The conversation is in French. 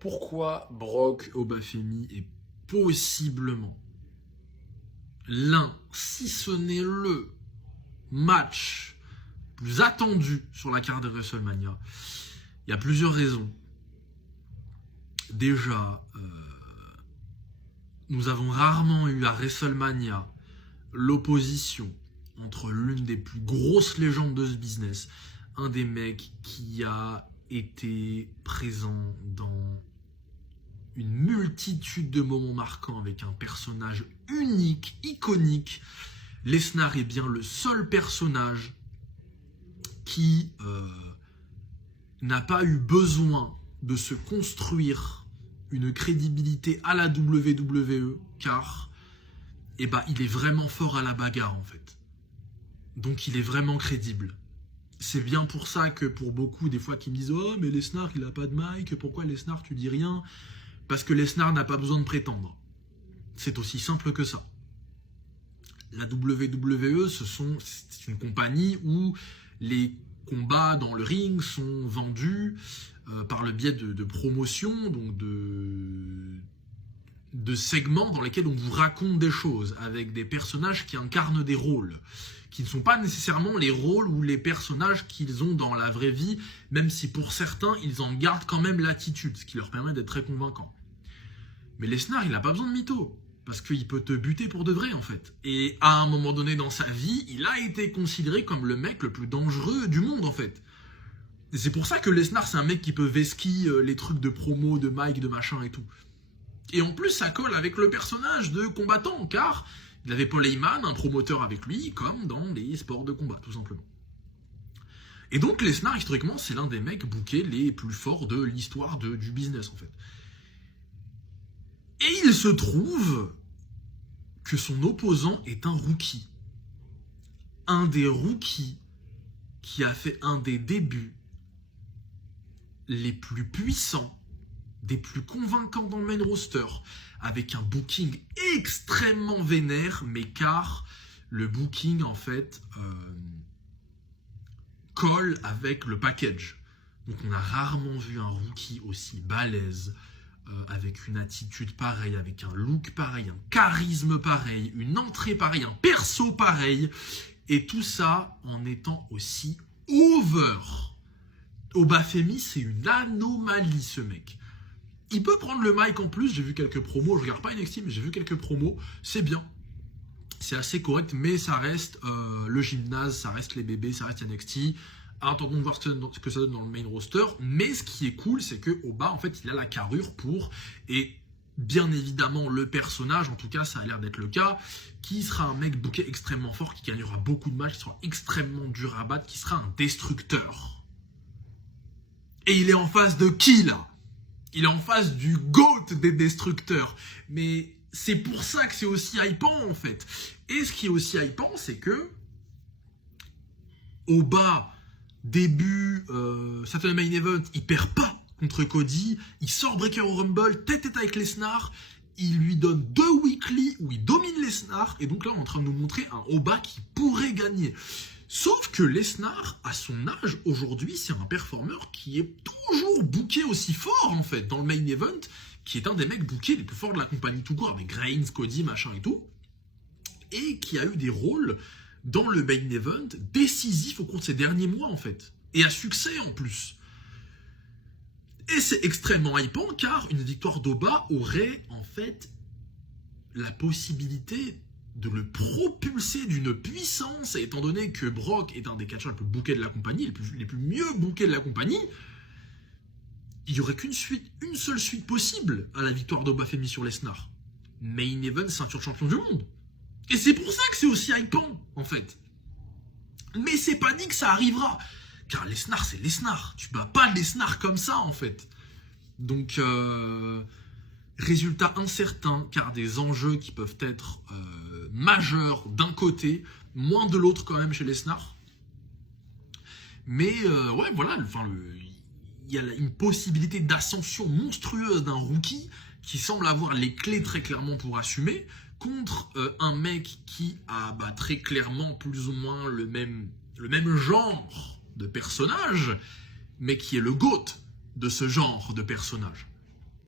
pourquoi Brock Obafemi est possiblement l'un, si ce n'est le match plus attendu sur la carte de WrestleMania. Il y a plusieurs raisons. Déjà, nous avons rarement eu à WrestleMania l'opposition entre l'une des plus grosses légendes de ce business, un des mecs qui a été présent dans une multitude de moments marquants avec un personnage unique, iconique. Lesnar est bien le seul personnage qui n'a pas eu besoin de se construire une crédibilité à la WWE, car il est vraiment fort à la bagarre en fait. Donc il est vraiment crédible. C'est bien pour ça que pour beaucoup, des fois, qui me disent « Oh, mais Lesnar, il a pas de mic, pourquoi Lesnar, tu dis rien ?» Parce que Lesnar n'a pas besoin de prétendre. C'est aussi simple que ça. La WWE, c'est une compagnie où les combats dans le ring sont vendus par le biais de promotions, donc de segments dans lesquels on vous raconte des choses, avec des personnages qui incarnent des rôles, qui ne sont pas nécessairement les rôles ou les personnages qu'ils ont dans la vraie vie, même si pour certains, ils en gardent quand même l'attitude, ce qui leur permet d'être très convaincants. Mais Lesnar, il n'a pas besoin de mytho, parce qu'il peut te buter pour de vrai, en fait. Et à un moment donné dans sa vie, il a été considéré comme le mec le plus dangereux du monde, en fait. Et c'est pour ça que Lesnar, c'est un mec qui peut vesquiller les trucs de promo, de mic, de machin et tout. Et en plus, ça colle avec le personnage de combattant, car il avait Paul Heyman, un promoteur avec lui, comme dans les sports de combat, tout simplement. Et donc Lesnar, historiquement, c'est l'un des mecs bookés les plus forts de l'histoire du business, en fait. Et il se trouve que son opposant est un rookie. Un des rookies qui a fait un des débuts les plus puissants, des plus convaincants dans le main roster, avec un booking extrêmement vénère, mais car le booking, en fait, colle avec le package. Donc on a rarement vu un rookie aussi balèze, avec une attitude pareille, avec un look pareil, un charisme pareil, une entrée pareille, un perso pareil, et tout ça en étant aussi over. Obafemi, c'est une anomalie, ce mec. Il peut prendre le mic en plus, j'ai vu quelques promos, je regarde pas NXT, mais j'ai vu quelques promos, c'est bien. C'est assez correct, mais ça reste le gymnase, ça reste les bébés, ça reste NXT. Attendons de voir ce que ça donne dans le main roster. Mais ce qui est cool, c'est que Oba, en fait, il a la carrure pour, et bien évidemment le personnage, en tout cas ça a l'air d'être le cas, qui sera un mec booké extrêmement fort, qui gagnera beaucoup de matchs, qui sera extrêmement dur à battre, qui sera un destructeur. Et il est en face de qui, là? Il est en face du GOAT des destructeurs. Mais c'est pour ça que c'est aussi hypant, en fait. Et ce qui est aussi hypant, c'est que Oba, début Saturday Main Event, il perd pas contre Cody, il sort Breaker au Rumble, tête-à-tête avec Lesnar, il lui donne 2 weekly où il domine Lesnar, et donc là on est en train de nous montrer un Oba qui pourrait gagner. Sauf que Lesnar, à son âge, aujourd'hui, c'est un performeur qui est toujours booké aussi fort, en fait, dans le main event, qui est un des mecs bookés les plus forts de la compagnie tout court, avec Reigns, Cody, machin et tout, et qui a eu des rôles dans le main event décisifs au cours de ces derniers mois, en fait, et à succès, en plus. Et c'est extrêmement hypant, car une victoire d'Oba aurait, en fait, la possibilité de le propulser d'une puissance, et étant donné que Brock est un des catcheurs les plus bookés de la compagnie, les plus mieux bookés de la compagnie, il n'y aurait qu'une seule suite possible à la victoire d'Obafemi sur Lesnar. Main event, ceinture champion du monde. Et c'est pour ça que c'est aussi hypant, en fait. Mais c'est pas dit que ça arrivera. Car Lesnar, c'est Lesnar. Tu bats pas Lesnar comme ça, en fait. Donc, résultat incertain, car des enjeux qui peuvent être majeurs d'un côté, moins de l'autre quand même chez Lesnar. Mais, ouais, voilà, il y a une possibilité d'ascension monstrueuse d'un rookie qui semble avoir les clés très clairement pour assumer, contre un mec qui a très clairement plus ou moins le même genre de personnage, mais qui est le GOAT de ce genre de personnage.